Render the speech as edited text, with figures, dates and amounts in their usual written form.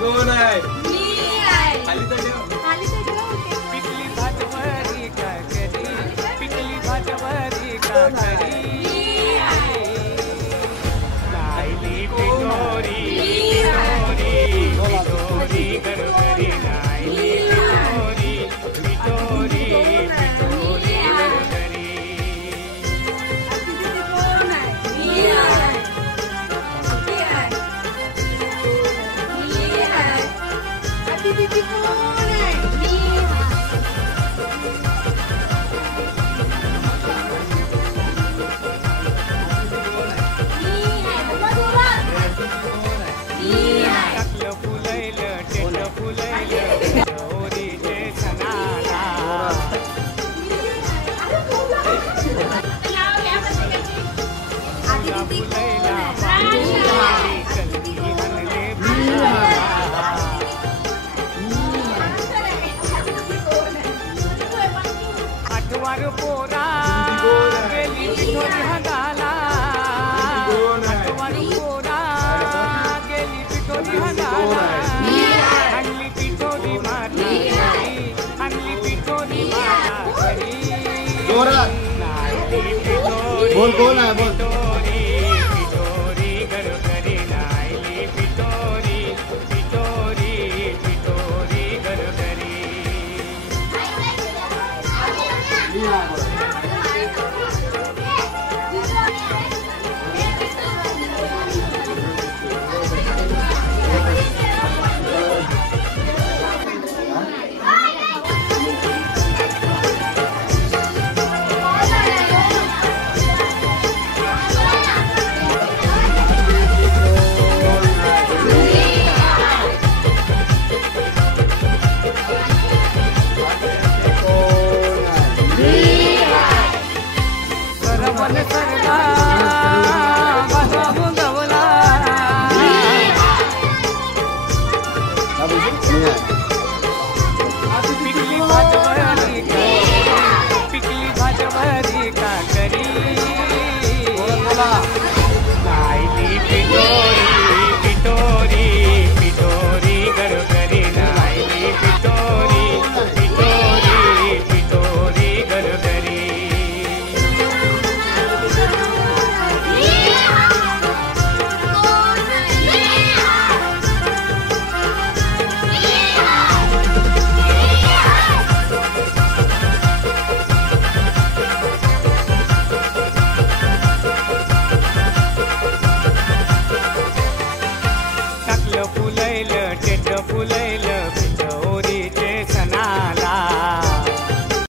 कोण आहे? पिकली भातवरी काकरी, पिकली भातवरी काकरी, लायली पिठोरी, पिठोरी गरगरी, लायली पिठोरी, पिठोरी गरगरी. टाकलं फुलैलं टेटलं फुलैलं गौरीचे सणाला. फुलैला पाणी कलगी हलले फुलाला. आठवार पोरा गेली पिठोरी हंगाला. आठवार पोरा गेली पिठोरी हंगाला. आणली पिठोरी माता घरी, आणली पिठोरी माता घरी. बोल कोण आहे? बोल. पिठोरी, पिठोरी गरगरी, लायली पिठोरी, पिठोरी, पिठोरी गरगरी.